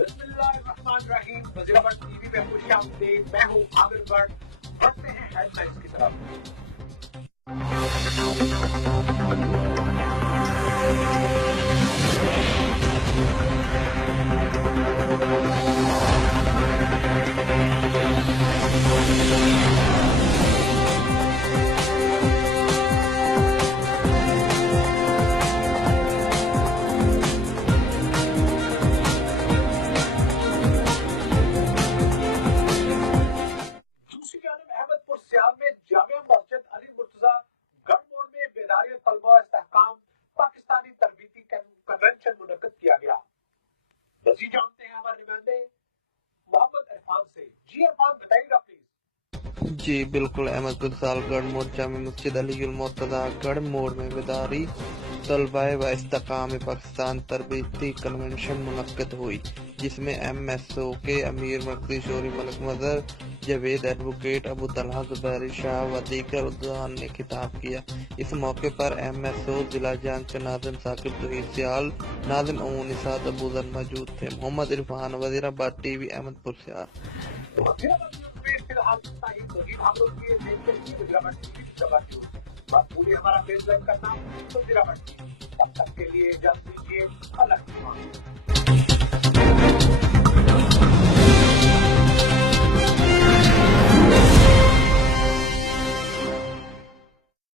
बिस्मिल्लाहिर्रहमानिर्रहीम। वज़ीराबाद टीवी में खुश आमदीद। मैं हूँ आमिर भट्ट। बढ़ते हैं हेडलाइंस की तरफ। दूसरी जानब अहमदपुर सियाल में जामिया मस्जिद अली मुर्तजा गढ़ मोड़ में बेदारी तलबा इस्तेहकाम पाकिस्तानी तरबीती कन्वेंशन मुनक्किद किया गया। मज़ीद जानते हैं हमारे नुमाइंदे मोहम्मद इरफान से। जी इरफान, बताइएगा प्लीज। जी बिल्कुल, अहमदपुर साल गढ़ मोड़ जामे मस्जिद अलीउल मुर्तज़ा गढ़ मोड़ में बेदारी तलबाए व इस्तेहकाम पाकिस्तान तरबीती कन्वेंशन मुनक्किद हुई, जिसमें MSO के अमीर मरकज़ी शोरी मलिक मज़हर जावेद, एडवोकेट अबू तलहा ज़ुबैरी शाह व दीगर उद्दान ने खिताब किया। इस मौके पर MSO जिला जंग के नाज़िम साकिब ज़हीर सियाल, नाज़िम अमून निसात अबू ज़र मौजूद थे। मोहम्मद इरफान, वज़ीराबाद टीवी, अहमदपुर सियाल। फिलहाल इतना ही। मज़ीद हम लोग ये देखते हैं वज़ीराबाद टीवी न्यूज़। बस पूरी हमारा पेज लाइक करना वज़ीराबाद टीवी। तब तक के लिए इजाज़त दीजिए। अल्लाह